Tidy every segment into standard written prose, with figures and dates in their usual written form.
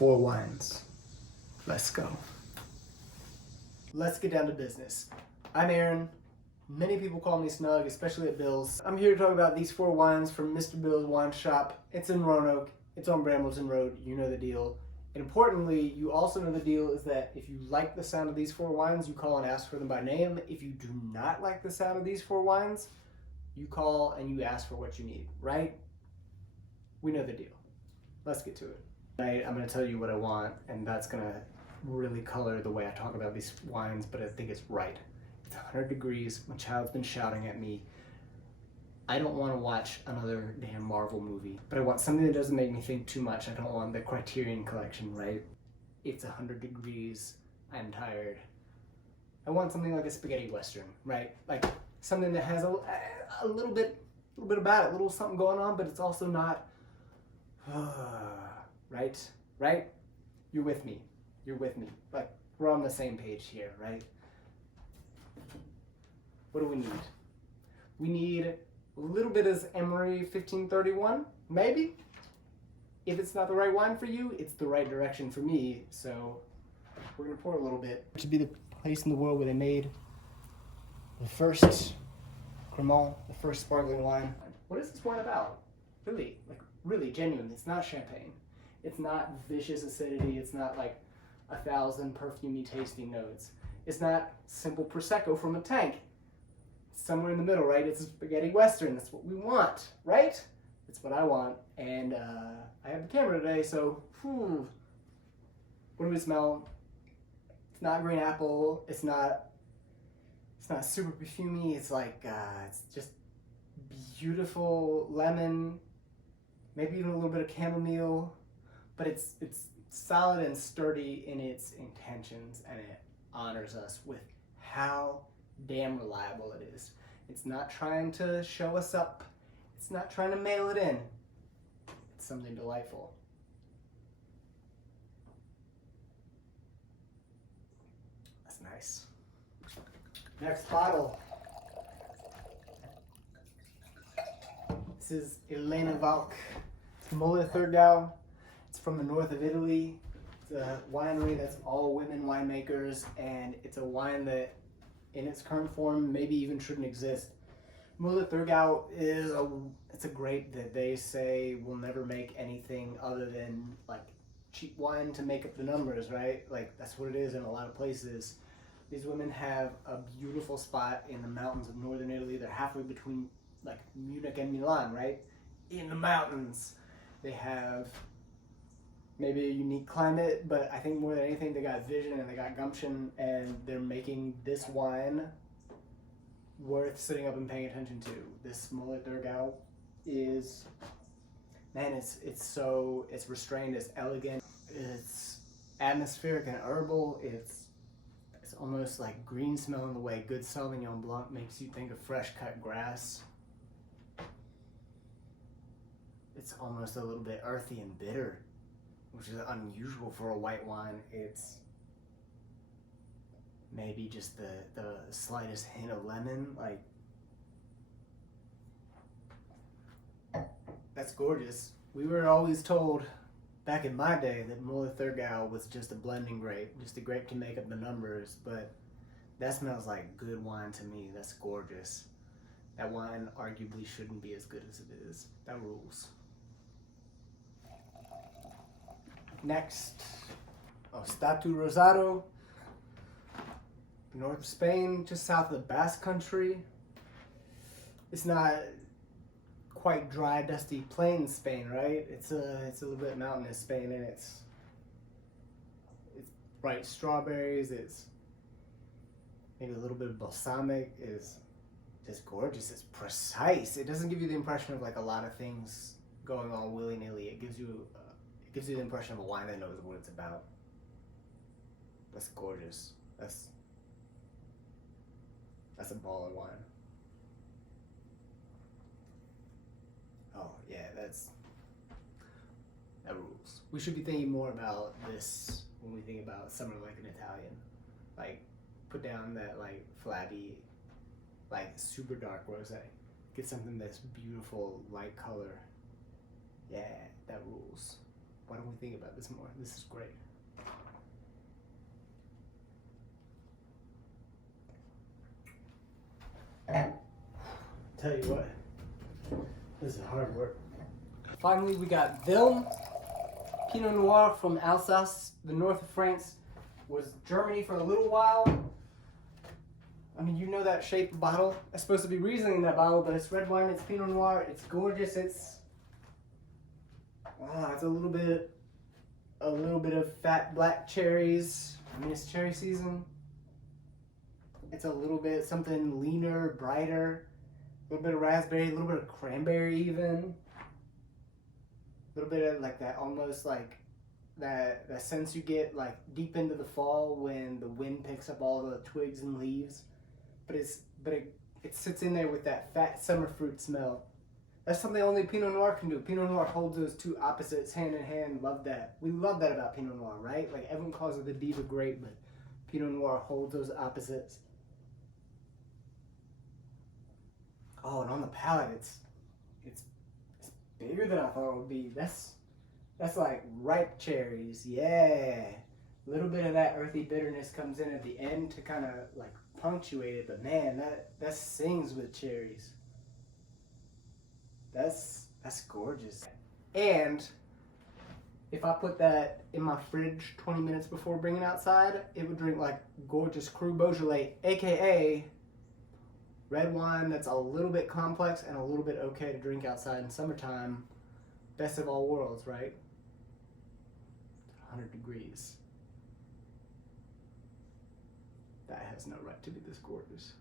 4 wines. Let's go. Let's get down to business. I'm Aaron. Many people call me Snugg, especially at Bill's. I'm here to talk about these 4 wines from Mr. Bill's Wine Shop. It's in Roanoke. It's on Brambleton Road. You know the deal. And importantly, you also know the deal is that if you like the sound of these 4 wines, you call and ask for them by name. If you do not like the sound of these 4 wines, you call and you ask for what you need, right? We know the deal. Let's get to it. Tonight, I'm going to tell you what I want, and that's going to really color the way I talk about these wines, but I think it's right. It's 100 degrees. My child's been shouting at me. I don't want to watch another damn Marvel movie, but I want something that doesn't make me think too much. I don't want the Criterion Collection, right? It's 100 degrees. I'm tired. I want something like a spaghetti western, right? Like something that has a little bit about it, a little something going on, but it's also not, right? Right? You're with me. You're with me. Like, we're on the same page here, right? What do we need? We need a little bit of Aimery 1531, maybe. If it's not the right wine for you, it's the right direction for me. So we're gonna pour a little bit. It should be the place in the world where they made the first Cremant, the first sparkling wine. What is this wine about? Really, like really genuine. It's not champagne. It's not vicious acidity. It's not like 1,000 perfumey tasting notes. It's not simple Prosecco from a tank. Somewhere in the middle, right? It's a spaghetti western. That's what we want, right? It's what I want. And I have the camera today, so what do we smell? It's not green apple. It's not super perfumey. It's like it's just beautiful lemon, maybe even a little bit of chamomile, but it's solid and sturdy in its intentions, and it honors us with how damn reliable it is. It's not trying to show us up. It's not trying to mail it in. It's something delightful. That's nice. Next bottle. This is Elena Walch Muller Thurgau. It's from the north of Italy. It's a winery that's all women winemakers, and it's a wine that in its current form maybe even shouldn't exist. Muller Thurgau is it's a grape that they say will never make anything other than like cheap wine to make up the numbers, right? Like that's what it is in a lot of places. These women have a beautiful spot in the mountains of northern Italy. They're halfway between like Munich and Milan, right? In the mountains. They have maybe a unique climate, but I think more than anything they got vision and they got gumption, and they're making this wine worth sitting up and paying attention to. This Muller Thurgau is, man, it's restrained, it's elegant, it's atmospheric and herbal, it's almost like green smell in the way good Sauvignon Blanc makes you think of fresh cut grass. It's almost a little bit earthy and bitter, which is unusual for a white wine. It's maybe just the slightest hint of lemon. Like, that's gorgeous. We were always told back in my day that Muller Thurgau was just a blending grape, just a grape to make up the numbers, but that smells like good wine to me. That's gorgeous. That wine arguably shouldn't be as good as it is. That rules. Next, Ostatu Rosado, north of Spain, just south of the Basque Country. It's not quite dry, dusty, plain Spain, right? It's a little bit mountainous Spain, and it's bright strawberries. It's maybe a little bit of balsamic. It's just gorgeous. It's precise. It doesn't give you the impression of like a lot of things going on willy-nilly. It gives you the impression of a wine that knows what it's about. That's gorgeous. That's a baller wine. Oh yeah, that rules. We should be thinking more about this when we think about something like an Italian. Like, put down that like flabby, like super dark rosé. Get something that's beautiful, light color. Yeah, that rules. Why don't we think about this more? This is great. Tell you what, this is hard work. Finally, we got Willm Pinot Noir from Alsace, the north of France. Was Germany for a little while. I mean, you know that shape of bottle. It's supposed to be Riesling in that bottle, but it's red wine, it's Pinot Noir, it's gorgeous, it's a little bit of fat black cherries. I mean, it's cherry season. It's a little bit something leaner, brighter. A little bit of raspberry, a little bit of cranberry even. A little bit of like that, almost like that sense you get like deep into the fall when the wind picks up all the twigs and leaves. But it sits in there with that fat summer fruit smell. That's something only Pinot Noir can do. Pinot Noir holds those two opposites hand in hand. Love that. We love that about Pinot Noir, right? Like everyone calls it the diva grape, but Pinot Noir holds those opposites. Oh, and on the palate, it's bigger than I thought it would be. That's like ripe cherries. Yeah. A little bit of that earthy bitterness comes in at the end to kind of like punctuate it, but man, that sings with cherries. That's gorgeous. And if I put that in my fridge 20 minutes before bringing it outside, it would drink like gorgeous Cru Beaujolais, aka red wine that's a little bit complex and a little bit okay to drink outside in summertime. Best of all worlds, right? 100 degrees. That has no right to be this gorgeous.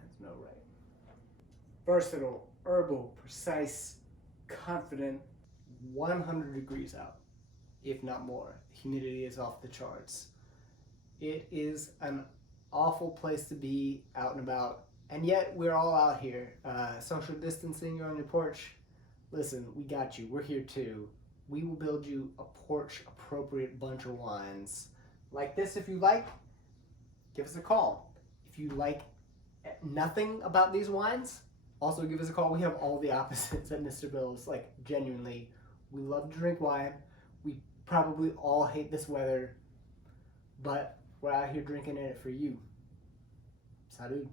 Has no right. Versatile, herbal, precise, confident, 100 degrees out, if not more. Humidity is off the charts. It is an awful place to be out and about, and yet we're all out here. Social distancing, you're on your porch. Listen, we got you. We're here too. We will build you a porch-appropriate bunch of wines. Like this, if you like, give us a call. If you like nothing about these wines, also give us a call. We have all the opposites at Mr. Bill's. Like, genuinely, we love to drink wine. We probably all hate this weather, but we're out here drinking it for you. Salud.